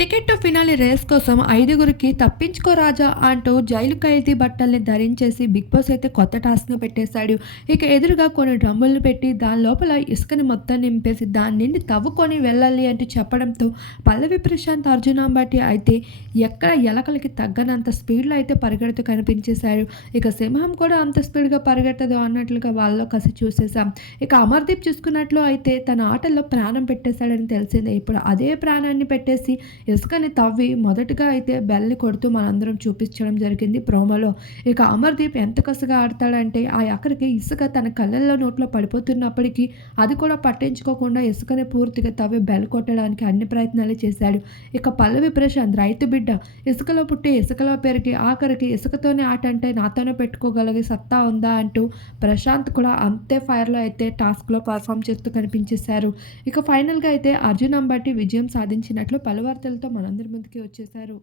Ticket to finale race కోసం ఐదుగురికి తప్పించుకో రాజా అంటూ జైలు ఖైదీ బట్టల్ని ధరించేసి బిగ్ బాస్ అయితే కొత్త టాస్క్ను పెట్టేశాడు. ఇక ఎదురుగా కొన్ని డ్రమ్ములను పెట్టి దాని లోపల ఇసుకని మొత్తం నింపేసి దాని నిండి తవ్వుకొని వెళ్ళాలి అంటూ చెప్పడంతో పల్లవి ప్రశాంత్ అర్జున్ అంబటి అయితే ఎక్కడ ఎలకలకి తగ్గనంత స్పీడ్లో అయితే పరిగెడుతూ కనిపించేశారు. ఇక సింహం కూడా అంత స్పీడ్గా పరిగెట్టదు అన్నట్లుగా వాళ్ళలో కసి చూసేశాం. ఇక అమర్దీప్ చూసుకున్నట్లు అయితే తన ఆటల్లో ప్రాణం పెట్టేశాడని తెలిసిందే. ఇప్పుడు అదే ప్రాణాన్ని పెట్టేసి ఇసుకని తవ్వి మొదటగా అయితే బెల్ని కొడుతూ మనందరం చూపించడం జరిగింది ప్రోమోలో. ఇక అమర్దీప్ ఎంత కసుగా ఆడతాడంటే ఆ ఎక్కడికి ఇసుక తన కళ్ళల్లో నోట్లో పడిపోతున్నప్పటికీ అది కూడా పట్టించుకోకుండా ఇసుకని పూర్తిగా తవ్వి బెల్ కొట్టడానికి అన్ని ప్రయత్నాలు చేశాడు. ఇక పల్లవి ప్రశాంత్ రైతు బిడ్డ ఇసుకలో పుట్టి ఇసుకలో పెరిగి ఆఖరికి ఇసుకతోనే ఆట అంటే నాతోనే పెట్టుకోగలిగే సత్తా ఉందా? అంటూ ప్రశాంత్ కూడా అంతే ఫైర్లో అయితే టాస్క్లో పర్ఫామ్ చేస్తూ కనిపించేశారు. ఇక ఫైనల్గా అయితే అర్జున్ అంబటి విజయం సాధించినట్లు పలు వార్తలతో మనందరి ముందుకి వచ్చేశారు